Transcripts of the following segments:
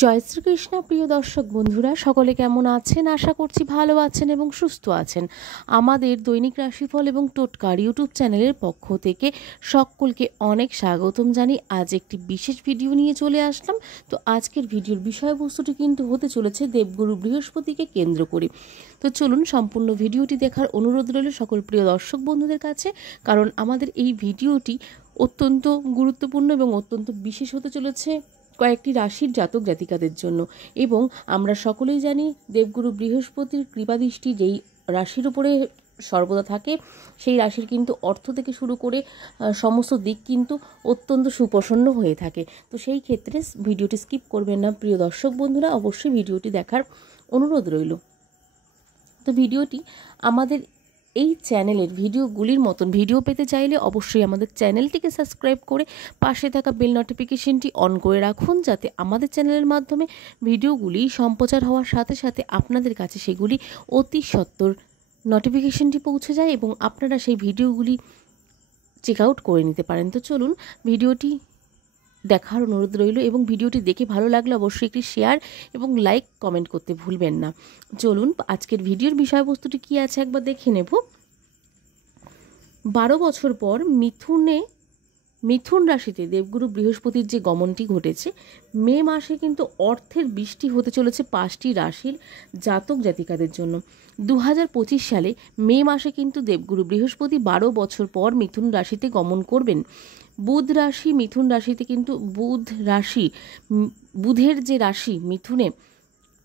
জয় শ্রীকৃষ্ণ। প্রিয় দর্শক বন্ধুরা, সকলে কেমন আছেন? আশা করছি ভালো আছেন এবং সুস্থ আছেন। আমাদের দৈনিক রাশিফল এবং টোটকার ইউটিউব চ্যানেলের পক্ষ থেকে সকলকে অনেক স্বাগতম জানি। আজ একটি বিশেষ ভিডিও নিয়ে চলে আসলাম। তো আজকের ভিডিওর বিষয়বস্তুটি কিন্তু হতে চলেছে দেবগুরু বৃহস্পতিকে কেন্দ্র করে। তো চলুন সম্পূর্ণ ভিডিওটি দেখার অনুরোধ রইল সকল প্রিয় দর্শক বন্ধুদের কাছে, কারণ আমাদের এই ভিডিওটি অত্যন্ত গুরুত্বপূর্ণ এবং অত্যন্ত বিশেষ হতে চলেছে কয়েকটি রাশির জাতক জাতিকাদের জন্য। এবং আমরা সকলেই জানি দেবগুরু বৃহস্পতির কৃপাদৃষ্টি যেই রাশির উপরে সর্বদা থাকে, সেই রাশির কিন্তু অর্থ থেকে শুরু করে সমস্ত দিক কিন্তু অত্যন্ত সুপ্রসন্ন হয়ে থাকে। তো সেই ক্ষেত্রে ভিডিওটি স্কিপ করবেন না প্রিয় দর্শক বন্ধুরা, অবশ্যই ভিডিওটি দেখার অনুরোধ রইল। তো ভিডিওটি আমাদের এই চ্যানেলের ভিডিওগুলির মতন ভিডিও পেতে চাইলে অবশ্যই আমাদের চ্যানেলটিকে সাবস্ক্রাইব করে পাশে থাকা বেল নোটিফিকেশনটি অন করে রাখুন, যাতে আমাদের চ্যানেলের মাধ্যমে ভিডিওগুলি সম্প্রচার হওয়ার সাথে সাথে আপনাদের কাছে সেগুলি অতি সত্বর নোটিফিকেশনটি পৌঁছে যায় এবং আপনারা সেই ভিডিওগুলি চেক আউট করে নিতে পারেন। তো চলুন ভিডিওটি দেখার অনুরোধ রইল এবং ভিডিওটি দেখে ভালো লাগলে অবশ্যই একটি শেয়ার এবং লাইক কমেন্ট করতে ভুলবেন না। চলুন আজকের ভিডিওর বিষয়বস্তুটি কী আছে একবার দেখে নেব। 12 বছর পর মিথুন রাশিতে দেবগুরু বৃহস্পতির যে গমনটি ঘটেছে, মে মাসে কিন্তু অর্থের বৃষ্টি হতে চলেছে 5টি রাশির জাতক জাতিকাদের জন্য। 2025 সালে মে মাসে কিন্তু দেবগুরু বৃহস্পতি 12 বছর পর মিথুন রাশিতে গমন করবেন। বুধ রাশি মিথুন রাশিতে কিন্তু বুধের যে রাশি মিথুনে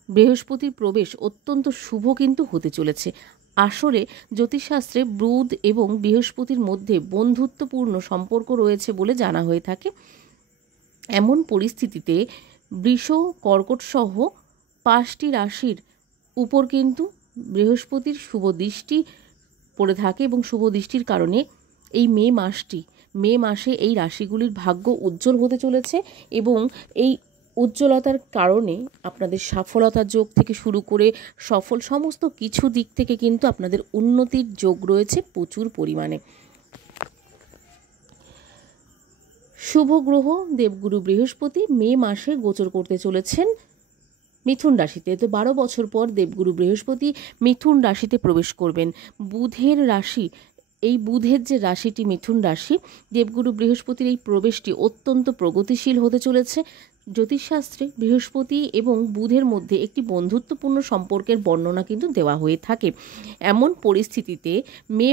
বৃহস্পতির প্রবেশ অত্যন্ত শুভ কিন্তু হতে চলেছে। আসলে জ্যোতিষশাস্ত্রে বুধ এবং বৃহস্পতির মধ্যে বন্ধুত্বপূর্ণ সম্পর্ক রয়েছে বলে জানা হয়ে থাকে। এমন পরিস্থিতিতে বৃষ, কর্কট সহ 5টি রাশির উপর কিন্তু বৃহস্পতির শুভ দৃষ্টি পড়ে থাকে এবং শুভ দৃষ্টির কারণে এই মে মাসে এই রাশিগুলির ভাগ্য উজ্জ্বল হতে চলেছে এবং এই উজ্জ্বলতার কারণে আপনাদের সফলতার যোগ থেকে শুরু করে সমস্ত কিছু দিক থেকে কিন্তু আপনাদের উন্নতির যোগ রয়েছে প্রচুর পরিমাণে। শুভ গ্রহ দেবগুরু বৃহস্পতি মে মাসে গোচর করতে চলেছেন মিথুন রাশিতে। তো 12 বছর পর দেবগুরু বৃহস্পতি মিথুন রাশিতে প্রবেশ করবেন। বুধের যে রাশিটি মিথুন রাশি, দেবগুরু বৃহস্পতির এই প্রবেশটি অত্যন্ত প্রগতিশীল হতে চলেছে। জ্যোতিষশাস্ত্রে বৃহস্পতি এবং বুধের মধ্যে একটি বন্ধুত্বপূর্ণ সম্পর্কের বর্ণনা কিন্তু দেওয়া হয়ে থাকে। এমন পরিস্থিতিতে মে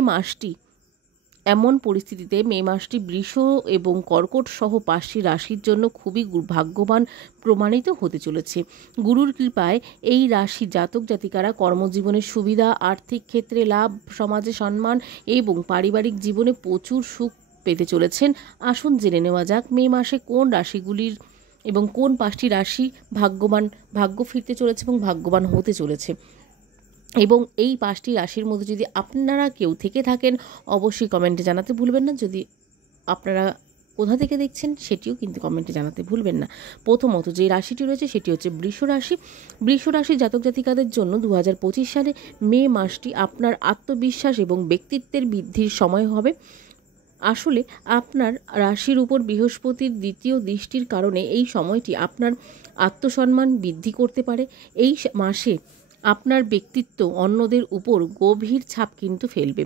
মাসটি বৃষ এবং কর্কট সহ 5টি রাশির জন্য খুবই ভাগ্যবান প্রমাণিত হতে চলেছে। গুরুর কৃপায় এই রাশি জাতক জাতিকারা কর্মজীবনের সুবিধা, আর্থিক ক্ষেত্রে লাভ, সমাজে সম্মান এবং পারিবারিক জীবনে প্রচুর সুখ পেতে চলেছেন। আসুন জেনে নেওয়া যাক মে মাসে কোন রাশিগুলির এবং কোন 5টি রাশি ভাগ্য ফিরতে চলেছে এবং ভাগ্যবান হতে চলেছে। এবং এই 5টি রাশির মধ্যে যদি আপনারা কেউ থেকে থাকেন অবশ্যই কমেন্টে জানাতে ভুলবেন না। যদি আপনারা কোথা থেকে দেখছেন সেটিও কিন্তু কমেন্টে জানাতে ভুলবেন না। প্রথমত যে রাশিটি রয়েছে সেটি হচ্ছে বৃষ রাশি জাতক জাতিকাদের জন্য 2025 সালে মে মাসটি আপনার আত্মবিশ্বাস এবং ব্যক্তিত্বের বৃদ্ধির সময় হবে। আসলে আপনার রাশির উপর বৃহস্পতির দ্বিতীয় দৃষ্টির কারণে এই সময়টি আপনার আত্মসম্মান বৃদ্ধি করতে পারে। এই মাসে আপনার ব্যক্তিত্ব অন্যদের উপর গভীর ছাপ কিন্তু ফেলবে,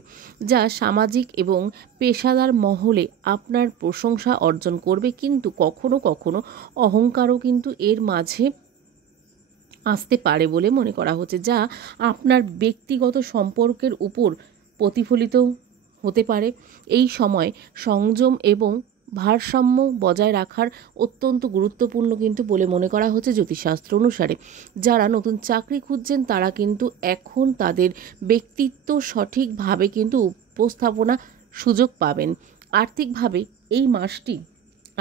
যা সামাজিক এবং পেশাদার মহলে আপনার প্রশংসা অর্জন করবে। কিন্তু কখনো কখনো অহংকারও কিন্তু এর মাঝে আসতে পারে বলে মনে করা হচ্ছে, যা আপনার ব্যক্তিগত সম্পর্কের উপর প্রতিফলিত হতে পারে। এই সময় সংযম এবং ভারসাম্য বজায় রাখার অত্যন্ত গুরুত্বপূর্ণ কিন্তু বলে মনে করা হচ্ছে জ্যোতিষশাস্ত্র অনুসারে। যারা নতুন চাকরি খুঁজছেন তারা কিন্তু এখন তাদের ব্যক্তিত্ব সঠিকভাবে কিন্তু উপস্থাপনা সুযোগ পাবেন। আর্থিকভাবে এই মাসটি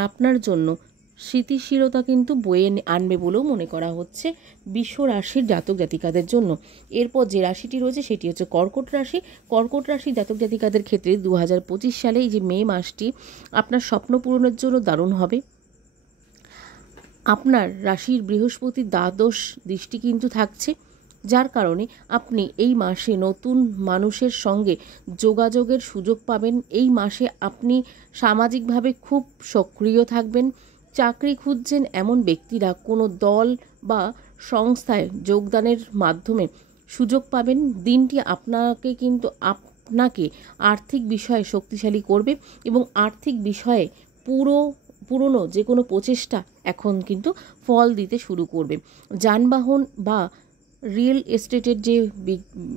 আপনার জন্য স্থিতিশীলতা কিন্তু বয়ে আনবে বলেও মনে করা হচ্ছে বৃষ রাশির জাতক জাতিকাদের জন্য। এরপর যে রাশিটি রয়েছে সেটি হচ্ছে কর্কট রাশি জাতক জাতিকাদের ক্ষেত্রে 2025 সালে এই যে মে মাসটি আপনার স্বপ্ন পূরণের জন্য দারুণ হবে। আপনার রাশির বৃহস্পতির দ্বাদশ দৃষ্টি কিন্তু থাকছে, যার কারণে আপনি এই মাসে নতুন মানুষের সঙ্গে যোগাযোগের সুযোগ পাবেন। এই মাসে আপনি সামাজিকভাবে খুব সক্রিয় থাকবেন। চাকরি খুঁজছেন এমন ব্যক্তিরা কোনো দল বা সংস্থায় যোগদানের মাধ্যমে সুযোগ পাবেন। দিনটি আপনাকে আর্থিক বিষয়ে শক্তিশালী করবে এবং আর্থিক বিষয়ে পুরনো যে কোনো প্রচেষ্টা এখন কিন্তু ফল দিতে শুরু করবে। যানবাহন বা রিয়েল এস্টেটের যে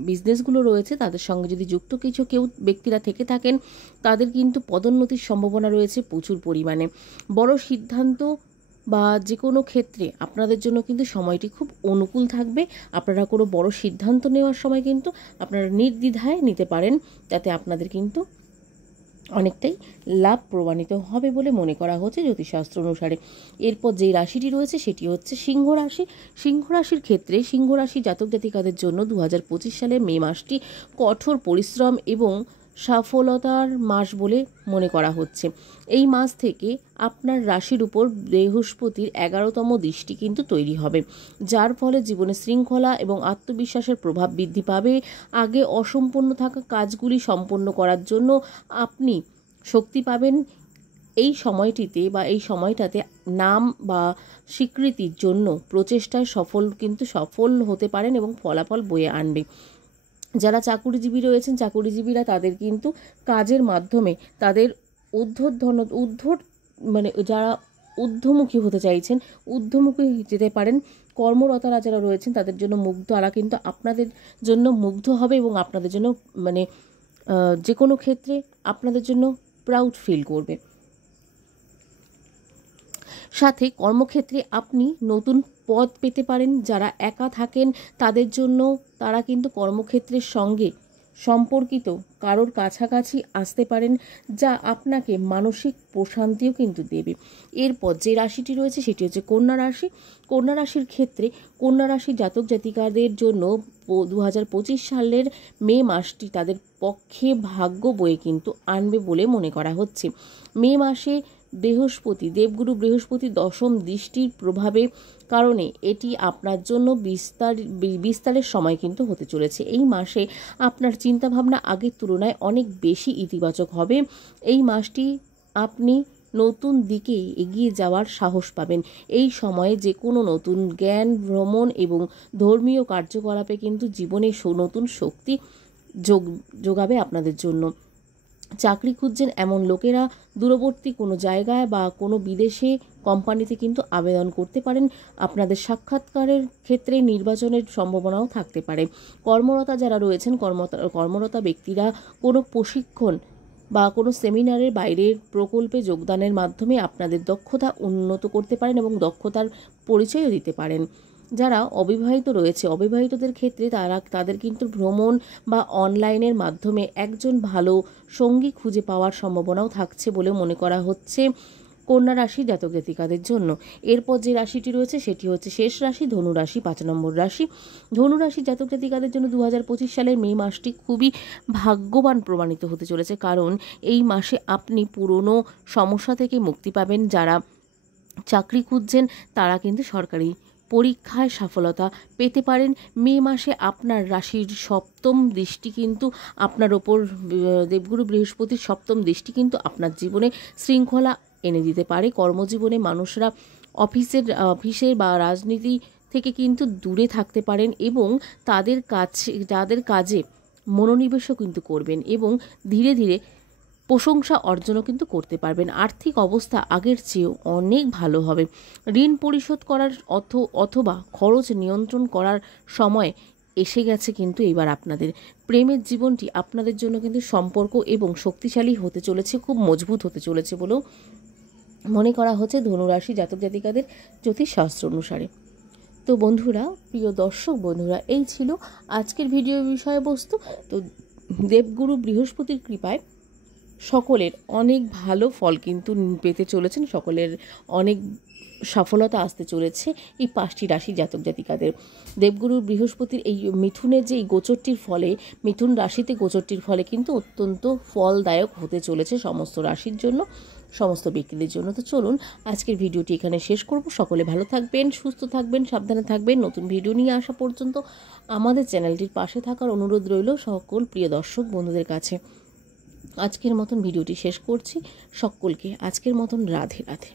বিজনেসগুলো রয়েছে তাদের সঙ্গে যদি যুক্ত কেউ ব্যক্তিরা থেকে থাকেন, তাদের কিন্তু পদোন্নতির সম্ভাবনা রয়েছে প্রচুর পরিমাণে। বড় সিদ্ধান্ত বা যে কোনো ক্ষেত্রে আপনাদের জন্য কিন্তু সময়টি খুব অনুকূল থাকবে। আপনারা কোনো বড় সিদ্ধান্ত নেওয়ার সময় কিন্তু আপনারা নির্দ্বিধায় নিতে পারেন, তাতে আপনাদের কিন্তু অনেকটাই লাভ প্রমাণিত হবে বলে মনে করা হচ্ছে জ্যোতিষশাস্ত্র অনুসারে। এরপর যেই রাশিটি রয়েছে সেটি হচ্ছে সিংহ রাশি। সিংহ রাশির ক্ষেত্রে সিংহ রাশি জাতক জাতিকাদের জন্য 2025 সালের মে মাসটি কঠোর পরিশ্রম এবং সফলতার মাস বলে মনে করা হচ্ছে। এই মাস থেকে আপনার রাশির উপর বৃহস্পতির 11তম দৃষ্টি কিন্তু তৈরি হবে, যার ফলে জীবনে শৃঙ্খলা এবং আত্মবিশ্বাসের প্রভাব বৃদ্ধি পাবে। আগে অসম্পূর্ণ থাকা কাজগুলি সম্পন্ন করার জন্য আপনি শক্তি পাবেন। এই সময়টাতে নাম বা স্বীকৃতির জন্য প্রচেষ্টায় সফল হতে পারেন এবং ফলাফল বয়ে আনবে। যারা চাকুরিজীবী রয়েছেন, চাকুরিজীবীরা তাদের কিন্তু কাজের মাধ্যমে তাদের যারা ঊর্ধ্বমুখী হতে চাইছেন ঊর্ধ্বমুখী যেতে পারেন। কর্মরতারা যারা রয়েছেন তাদের জন্য তারা কিন্তু আপনাদের জন্য মুগ্ধ হবে এবং আপনাদের জন্য যে কোনো ক্ষেত্রে আপনাদের জন্য প্রাউড ফিল করবে। সাথে কর্মক্ষেত্রে আপনি নতুন পদ পেতে পারেন। যারা একা থাকেন তাদের জন্য তারা কিন্তু কর্মক্ষেত্রের সঙ্গে সম্পর্কিত কারোর কাছাকাছি আসতে পারেন, যা আপনাকে মানসিক প্রশান্তিও কিন্তু দেবে। এরপর যে রাশিটি রয়েছে সেটি হচ্ছে কন্যা রাশি। কন্যা রাশির ক্ষেত্রে কন্যা রাশির জাতক জাতিকাদের জন্য 2025 সালের মে মাসটি তাদের পক্ষে ভাগ্য বয়ে কিন্তু আনবে বলে মনে করা হচ্ছে। মে মাসে দেবগুরু বৃহস্পতির 10ম দৃষ্টির প্রভাবে কারণে এটি আপনার জন্য বিস্তারের সময় কিন্তু হতে চলেছে। এই মাসে আপনার চিন্তাভাবনা আগের তুলনায় অনেক বেশি ইতিবাচক হবে। এই মাসটি আপনি নতুন দিকে এগিয়ে যাওয়ার সাহস পাবেন। এই সময়ে যে কোনো নতুন জ্ঞান, ভ্রমণ এবং ধর্মীয় কার্যকলাপে কিন্তু জীবনে নতুন শক্তি যোগাবে আপনাদের জন্য। চাকরি খুঁজছেন এমন লোকেরা দূরবর্তী কোনো জায়গায় বা কোনো বিদেশে কোম্পানিতে কিন্তু আবেদন করতে পারেন। আপনাদের সাক্ষাৎকারের ক্ষেত্রে নির্বাচনের সম্ভাবনাও থাকতে পারে। কর্মরতা যারা রয়েছেন কর্মরতা ব্যক্তিরা কোনো প্রশিক্ষণ বা কোনো সেমিনারের বাইরের প্রকল্পে যোগদানের মাধ্যমে আপনাদের দক্ষতা উন্নত করতে পারেন এবং দক্ষতার পরিচয়ও দিতে পারেন। যারা অবিবাহিত রয়েছে অবিবাহিতদের ক্ষেত্রে তাদের কিন্তু ভ্রমণ বা অনলাইনের মাধ্যমে একজন ভালো সঙ্গী খুঁজে পাওয়ার সম্ভাবনাও থাকছে বলে মনে করা হচ্ছে কন্যা রাশি জাতক জাতিকাদের জন্য। এরপর যে রাশিটি রয়েছে সেটি হচ্ছে শেষ রাশি ধনু রাশি, 5 নম্বর রাশি। ধনু রাশি জাতক জাতিকাদের জন্য 2025 সালের মে মাসটি খুবই ভাগ্যবান প্রমাণিত হতে চলেছে, কারণ এই মাসে আপনি পুরনো সমস্যা থেকে মুক্তি পাবেন। যারা চাকরি খুঁজছেন তারা কিন্তু সরকারি পরীক্ষায় সফলতা পেতে পারেন। মে মাসে আপনার রাশির 7ম দৃষ্টি কিন্তু আপনার ওপর দেবগুরু বৃহস্পতির 7ম দৃষ্টি কিন্তু আপনার জীবনে শৃঙ্খলা এনে দিতে পারে। কর্মজীবনে মানুষরা অফিসের বা রাজনীতি থেকে কিন্তু দূরে থাকতে পারেন এবং তাদের কাজে মনোনিবেশও কিন্তু করবেন এবং ধীরে ধীরে প্রশংসা অর্জনও কিন্তু করতে পারবেন। আর্থিক অবস্থা আগের চেয়েও অনেক ভালো হবে। ঋণ পরিশোধ করার অথবা খরচ নিয়ন্ত্রণ করার সময় এসে গেছে কিন্তু এবার আপনাদের। প্রেমের জীবনটি আপনাদের জন্য কিন্তু সম্পর্ক এবং শক্তিশালী হতে চলেছে, খুব মজবুত হতে চলেছে বলেও মনে করা হচ্ছে ধনুরাশি জাতক জাতিকাদের জ্যোতিষশাস্ত্র অনুসারে। তো বন্ধুরা, প্রিয় দর্শক বন্ধুরা, এই ছিল আজকের ভিডিও বিষয়বস্তু। তো দেবগুরু বৃহস্পতির কৃপায় সকলের অনেক ভালো ফল কিন্তু পেতে চলেছেন, সকলের অনেক সফলতা আসতে চলেছে এই 5টি রাশি জাতক জাতিকাদের। দেবগুরু বৃহস্পতির এই মিথুনের যে গোচরটির ফলে, মিথুন রাশিতে গোচরটির ফলে কিন্তু অত্যন্ত ফলদায়ক হতে চলেছে সমস্ত রাশির জন্য, সমস্ত ব্যক্তিদের জন্য। তো চলুন আজকের ভিডিওটি এখানে শেষ করব। সকলে ভালো থাকবেন, সুস্থ থাকবেন, সাবধানে থাকবেন। নতুন ভিডিও নিয়ে আসা পর্যন্ত আমাদের চ্যানেলটির পাশে থাকার অনুরোধ রইল সকল প্রিয় দর্শক বন্ধুদের কাছে। আজকের মতন ভিডিওটি শেষ করছি। সকলকে আজকের মতন রাধে রাধে।